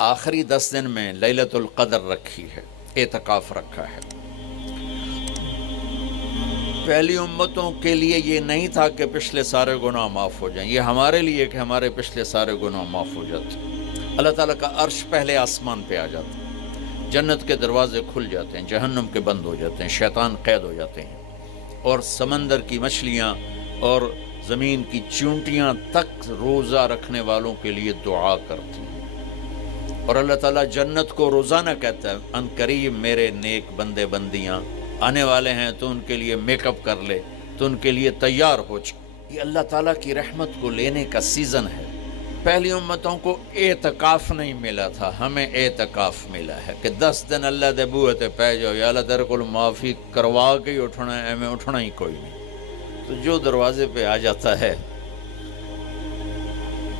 آخری 10 دن میں لیلۃ القدر رکھی ہے، اعتکاف رکھا ہے۔ پہلی امتوں کے لیے یہ نہیں تھا کہ پچھلے سارے گناہ معاف ہو جائیں، یہ ہمارے لیے کہ ہمارے پچھلے سارے گناہ معاف ہو جاتے۔ اللہ تعالیٰ کا عرش پہلے آسمان پہ آ جاتا ہے، جنت کے دروازے کھل جاتے ہیں، جہنم کے بند ہو جاتے ہیں، شیطان قید ہو جاتے ہیں، اور سمندر کی مچھلیاں اور زمین کی چونٹیاں تک روزہ رکھنے والوں کے لیے دعا کرتی ہیں، اور اللہ تعالیٰ جنت کو روزانہ کہتا ہے ان قریب میرے نیک بندے بندیاں آنے والے ہیں، تو ان کے لیے میک اپ کر لے، تو ان کے لیے تیار ہو جائے۔ یہ اللہ تعالیٰ کی رحمت کو لینے کا سیزن ہے۔ پہلی امتوں کو اعتکاف نہیں ملا تھا، ہمیں اعتکاف ملا ہے کہ 10 دن اللہ دے بوئے تے پہ جاؤ، یا اللہ تیرے کو معافی کروا کے ہی اٹھنا ہے، ہمیں اٹھنا ہی کوئی نہیں۔ تو جو دروازے پہ آ جاتا ہے